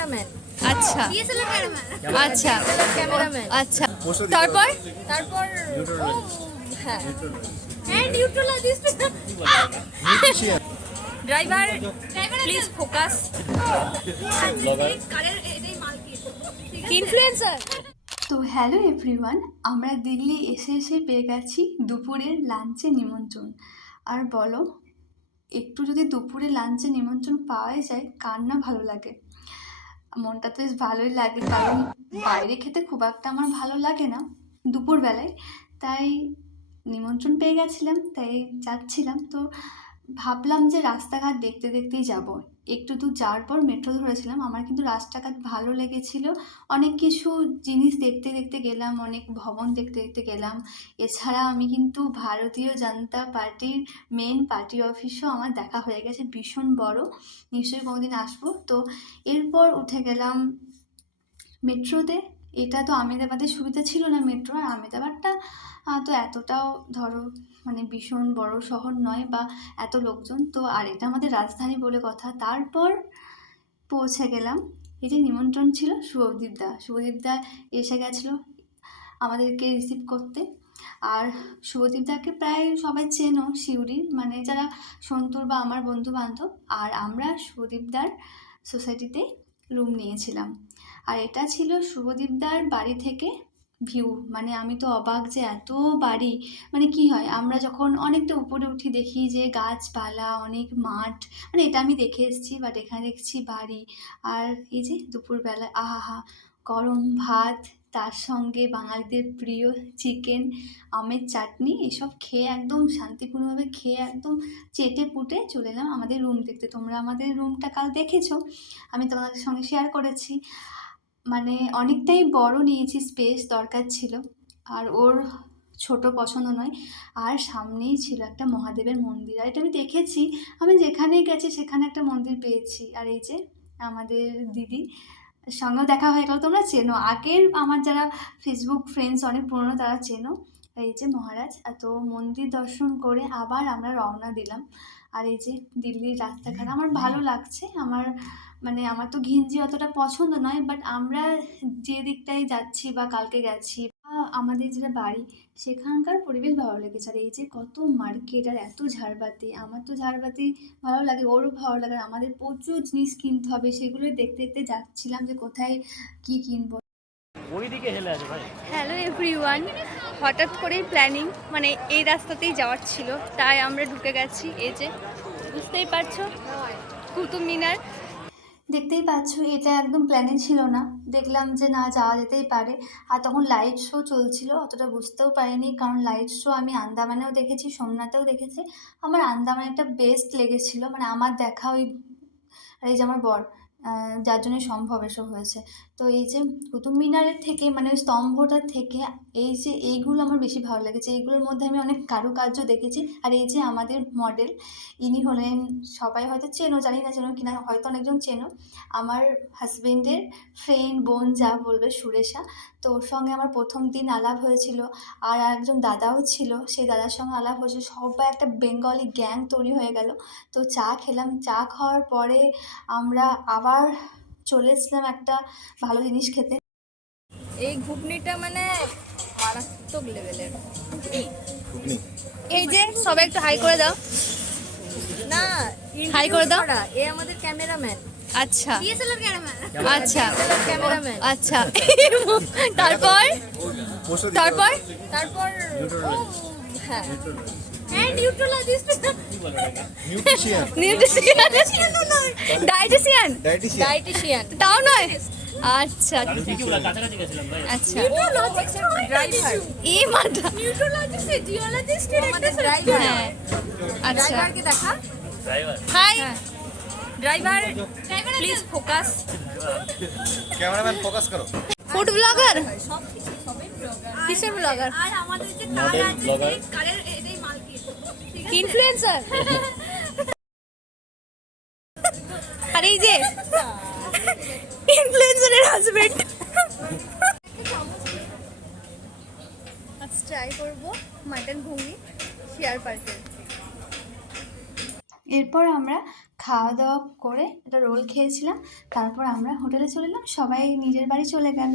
Cameraman. আচ্ছা DSLR cameraman. আচ্ছা cameraman. আচ্ছা তারপর তারপর ও হ্যাঁ হ্যাঁ নিউট্রালাইজিস্ট। Driver please focus. কারের এটাই মার্কেট। ইনফ্লুয়েন্সার। তো হ্যালো এভরিওয়ান, আমরা দিল্লি এসে পেয়ে গেছি দুপুরের লাঞ্চে নিমন্ত্রণ। আর বলো, একটু যদি দুপুরে লাঞ্চে নিমন্ত্রণ পাওয়াই যায় কার না ভালো লাগে। মনটা তো বেশ ভালোই লাগে, কারণ বাইরে খেতে খুব একটা আমার ভালো লাগে না দুপুরবেলায়। তাই নিমন্ত্রণ পেয়ে গেছিলাম, তাই যাচ্ছিলাম। তো ভাবলাম যে রাস্তাঘাট দেখতে দেখতেই যাব। একটু দূর যাওয়ার পর মেট্রো ধরেছিলাম। আমার কিন্তু রাস্তাঘাট ভালো লেগেছিল, অনেক কিছু জিনিস দেখতে দেখতে গেলাম, অনেক ভবন দেখতে দেখতে গেলাম। এছাড়া আমি কিন্তু ভারতীয় জনতা পার্টির মেন পার্টি অফিসও আমার দেখা হয়ে গেছে, ভীষণ বড়। নিশ্চয়ই কোনোদিন আসবো। তো এরপর উঠে গেলাম মেট্রোতে। এটা তো আমেদাবাদের সুবিধা ছিল না মেট্রো, আর আমেদাবাদটা তো এতটাও ধরো মানে ভীষণ বড় শহর নয় বা এত লোকজন তো, আর এটা আমাদের রাজধানী বলে কথা। তারপর পৌঁছে গেলাম, এই যে নিমন্ত্রণ ছিল শুভদীপদা এসে গেছিলো আমাদেরকে রিসিভ করতে। আর শুভদীপদাকে প্রায় সবাই চেনো, সিউড়ির মানে যারা সন্তুর বা আমার বন্ধু বান্ধব। আর আমরা শুভদীপদার সোসাইটিতে রুম নিয়েছিলাম। আর এটা ছিল শুভদীপদার বাড়ি থেকে ভিউ। মানে আমি তো অবাক যে এত বাড়ি, মানে কি হয় আমরা যখন অনেকটা উপরে উঠি দেখি যে গাছপালা, অনেক মাঠ, মানে এটা আমি দেখে এসেছি, বাট এখানে দেখছি বাড়ি। আর এই যে দুপুরবেলা আহা গরম ভাত, তার সঙ্গে বাঙালিদের প্রিয় চিকেন, আমের চাটনি, এসব খেয়ে একদম শান্তিপূর্ণভাবে খেয়ে একদম চেটে পুটে চলে এলাম আমাদের রুম দেখতে। তোমরা আমাদের রুমটা কাল দেখেছো, আমি তোমাদের সঙ্গে শেয়ার করেছি। মানে অনেকটাই বড় নিয়েছি, স্পেস দরকার ছিল, আর ওর ছোট পছন্দ নয়। আর সামনেই ছিল একটা মহাদেবের মন্দির, আর এটা আমি দেখেছি, আমি যেখানেই গেছি সেখানে একটা মন্দির পেয়েছি। আর এই যে আমাদের দিদি সঙ্গেও দেখা হয়ে গেল, তোমরা চেনো, আগের আমার যারা ফেসবুক ফ্রেন্ডস অনেক পুরনো তারা চেনো। এই যে মহারাজ, এত মন্দির দর্শন করে আবার আমরা রওনা দিলাম। আর এই যে দিল্লির রাস্তাঘাট আমার ভালো লাগছে। মানে আমার তো ঘিঞ্জি অতটা পছন্দ নয়, বাট আমরা যে দিকটায় যাচ্ছি বা কালকে গেছি বা আমাদের যেটা বাড়ি সেখানকার পরিবেশ ভালো লেগেছে। আর এই যে কত মার্কেট আর এত ঝাড়বাতি, আমার তো ঝাড়বাতি ভালো লাগে, ওরও ভালো লাগে। আমাদের প্রচুর জিনিস কিনতে হবে, সেগুলো দেখতে দেখতে যাচ্ছিলাম যে কোথায় কি কিনবো। হ্যালো এভরিওয়ান, হঠাৎ করেই প্ল্যানিং, মানে এই রাস্তাতেই যাওয়ার ছিল, তাই আমরা ঢুকে গেছি। এই যে বুঝতেই পারছো কুতুব মিনার। দেখতেই পাচ্ছ, এটা একদম প্ল্যানে ছিল না, দেখলাম যে না যাওয়া যেতেই পারে। আর তখন লাইট শো চলছিল, অতটা বুঝতেও পারিনি, কারণ লাইট শো আমি আন্দামানেও দেখেছি, সোমনাথেও দেখেছি। আমার আন্দামানে একটা বেস্ট লেগেছিলো, মানে আমার দেখা ওই, আর এই যে আমার বর, যার জন্য সম্ভব এসব হয়েছে। তো এই যে কুতুব মিনারের থেকে মানে ওই স্তম্ভটার থেকে এই যে এইগুলো আমার বেশি ভালো লেগেছে। এইগুলোর মধ্যে আমি অনেক কারুকার্য দেখেছি। আর এই যে আমাদের মডেল, ইনি হলেন, সবাই হয়তো চেনো, জানি না চেনো কিনা, হয়তো অনেকজন চেনো, আমার হাজবেন্ডের ফ্রেন্ড, বোন যা বলবে, সুরেশা। তো ওর সঙ্গে আমার প্রথম দিন আলাপ হয়েছিল। আর একজন দাদাও ছিল, সেই দাদার সঙ্গে আলাপ হয়েছিল, সবাই একটা বেঙ্গলি গ্যাং তৈরি হয়ে গেল। তো চা খেলাম, চা খাওয়ার পরে আমরা আবার চলে এসেছিলাম একটা ভালো জিনিস খেতে। এই ঘুগনিটা মানে মারাত্মক লেভেলের। এই যে সবাই একটু হাই করে দাও। না হাই করে দাও। এ আমাদের ক্যামেরাম্যান। আচ্ছা ডিএসএলআর ক্যামেরাম্যান। আচ্ছা ক্যামেরাম্যান। আচ্ছা তারপর তারপর তারপর ও হ্যাঁ হ্যাঁ নিউট্রালাইজিস্ট। Nutrition, dietician, dietician. তাও নয়। আচ্ছা আচ্ছা ড্রাইভার। এই মাটা নিউট্রালাইজিস্ট জিওলজিস্টের একটা ড্রাইভার। হ্যাঁ আচ্ছা ড্রাইভারকে দেখা। Hi driver please focus. Cameraman focus করো। ফুড ব্লগার, সব কিছু সবই ব্লগার। কিসের ব্লগার? আর আমাদের যে কার আছে সেই কারের এটাই মার্কেট। ঠিক আছে। ইনফ্লুয়েন্সার। আর এই যে ইনফ্লুয়েন্সারের হাজবেন্ড। আজ ট্রাই করবো মাটন ঘুগনি শেয়ার পার্কের। এরপর আমরা খাওয়া দাওয়া করে একটা রোল খেয়েছিলাম, তারপর আমরা হোটেলে চলে এলাম, সবাই নিজের বাড়ি চলে গেল।